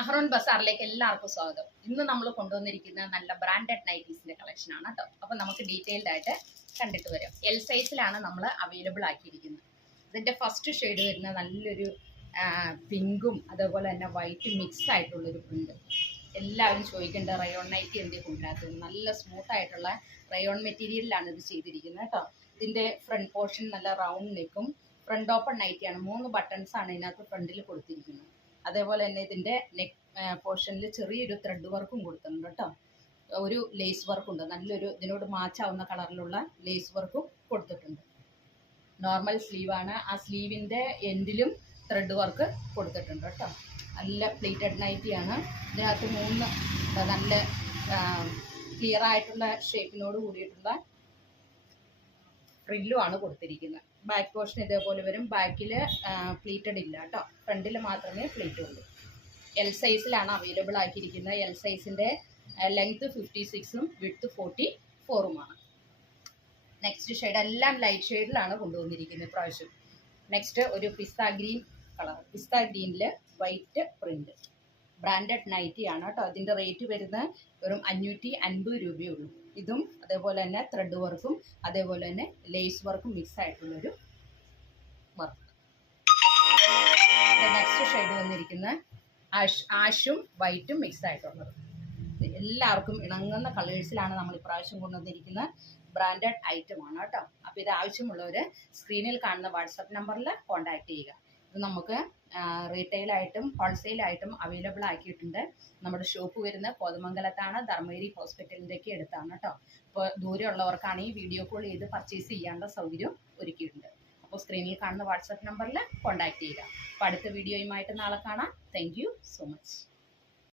അഹ്റോൺ ബസാറിലേക്ക് എല്ലാവർക്കും സ്വാഗതം. ഇന്ന് നമ്മൾ കൊണ്ടുവന്നിരിക്കുന്ന നല്ല ബ്രാൻഡഡ് നൈറ്റീസിന്റെ കളക്ഷൻ ആണ് കേട്ടോ. അപ്പൊ നമുക്ക് ഡീറ്റെയിൽഡ് ആയിട്ട് കണ്ടിട്ട് വരാം. എൽ സൈസിലാണ് നമ്മൾ അവൈലബിൾ ആക്കിയിരിക്കുന്നത്. ഇതിന്റെ ഫസ്റ്റ് ഷെയ്ഡ് വരുന്ന നല്ലൊരു പിങ്കും അതേപോലെ തന്നെ വൈറ്റ് മിക്സ് ആയിട്ടുള്ളൊരു പ്രിന്റ്. എല്ലാവരും ചോദിക്കേണ്ട റയോൺ നൈറ്റി എന്തേ കൊണ്ടുവരാത്തത്. നല്ല സ്മൂത്ത് ആയിട്ടുള്ള റയോൺ മെറ്റീരിയലിലാണ് ഇത് ചെയ്തിരിക്കുന്നത് കേട്ടോ. ഇതിന്റെ ഫ്രണ്ട് പോർഷൻ നല്ല റൗണ്ട് നെക്കും ഫ്രണ്ട് ഓപ്പൺ നൈറ്റിയാണ്. 3 ബട്ടൺസ് ആണ് ഇതിനകത്ത് ഫ്രണ്ടിൽ കൊടുത്തിരിക്കുന്നത്. അതേപോലെ തന്നെ ഇതിൻ്റെ നെക്ക് പോർഷനിൽ ചെറിയൊരു ത്രെഡ് വർക്കും കൊടുത്തിട്ടുണ്ട് കേട്ടോ. ഒരു ലേസ് വർക്കുണ്ട്, നല്ലൊരു ഇതിനോട് മാച്ചാവുന്ന കളറിലുള്ള ലേസ് വർക്കും കൊടുത്തിട്ടുണ്ട്. നോർമൽ സ്ലീവാണ്. ആ സ്ലീവിൻ്റെ എൻഡിലും ത്രെഡ് വർക്ക് കൊടുത്തിട്ടുണ്ട് കേട്ടോ. നല്ല പ്ലീറ്റഡ് നൈറ്റിയാണ്. ഇതിനകത്ത് 3 നല്ല ക്ലിയർ ആയിട്ടുള്ള ഷേപ്പിനോട് കൂടിയിട്ടുള്ള ഫ്രില്ലും ആണ് കൊടുത്തിരിക്കുന്നത്. ബാക്ക് പോർഷൻ ഇതേപോലെ വരും. ബാക്കിൽ പ്ലീറ്റഡ് ഇല്ല കേട്ടോ, ഫ്രണ്ടിൽ മാത്രമേ പ്ലീറ്റ് ഉള്ളൂ. എൽ സൈസിലാണ് അവൈലബിൾ ആക്കിയിരിക്കുന്നത്. എൽ സൈസിൻ്റെ ലെങ്ത്ത് 56ഉം വിഡ്ത്ത് 44ഉമാണ്. നെക്സ്റ്റ് ഷെയ്ഡ് എല്ലാം ലൈറ്റ് ഷെയ്ഡിലാണ് കൊണ്ടുവന്നിരിക്കുന്നത് പ്രാവശ്യം. നെക്സ്റ്റ് ഒരു പിസ്ത ഗ്രീൻ കളർ, പിസ്ത ഗ്രീനിൽ വൈറ്റ് പ്രിന്റ് ബ്രാൻഡഡ് നൈറ്റി ആണ് കേട്ടോ. അതിൻ്റെ റേറ്റ് വരുന്നത് വെറും 550 രൂപയേ ഉള്ളൂ. ഇതും അതേപോലെ തന്നെ ത്രെഡ് വർക്കും അതേപോലെ തന്നെ ലേസ് വർക്കും മിക്സ് ആയിട്ടുള്ളൊരു വർക്ക്. നെക്സ്റ്റ് ഷെയ്ഡ് വന്നിരിക്കുന്ന ആഷും വൈറ്റും മിക്സ് ആയിട്ടുള്ളത്. എല്ലാവർക്കും ഇണങ്ങുന്ന കളേഴ്സിലാണ് നമ്മൾ ഇപ്രാവശ്യം കൊണ്ടുവന്നിരിക്കുന്ന ബ്രാൻഡഡ് ഐറ്റമാണ് കേട്ടോ. അപ്പോൾ ഇത് ആവശ്യമുള്ളവർ സ്ക്രീനിൽ കാണുന്ന വാട്സപ്പ് നമ്പറിൽ കോൺടാക്ട് ചെയ്യുക. ഇത് നമുക്ക് റീറ്റെയിലായിട്ടും ഹോൾസെയിലായിട്ടും അവൈലബിൾ ആക്കിയിട്ടുണ്ട്. നമ്മുടെ ഷോപ്പ് വരുന്നത് കോതമംഗലത്താണ്, ധർമ്മേരി ഹോസ്പിറ്റലിൻ്റെയൊക്കെ അടുത്താണ് കേട്ടോ. അപ്പോൾ ദൂരെയുള്ളവർക്കാണെങ്കിൽ വീഡിയോ കോൾ ചെയ്ത് പർച്ചേസ് ചെയ്യാനുള്ള സൗകര്യം ഒരുക്കിയിട്ടുണ്ട്. അപ്പോൾ സ്ക്രീനിൽ കാണുന്ന വാട്സപ്പ് നമ്പറിൽ കോൺടാക്ട് ചെയ്യുക. അപ്പോൾ അടുത്ത വീഡിയോയുമായിട്ട് നാളെ കാണാം. Thank you so much.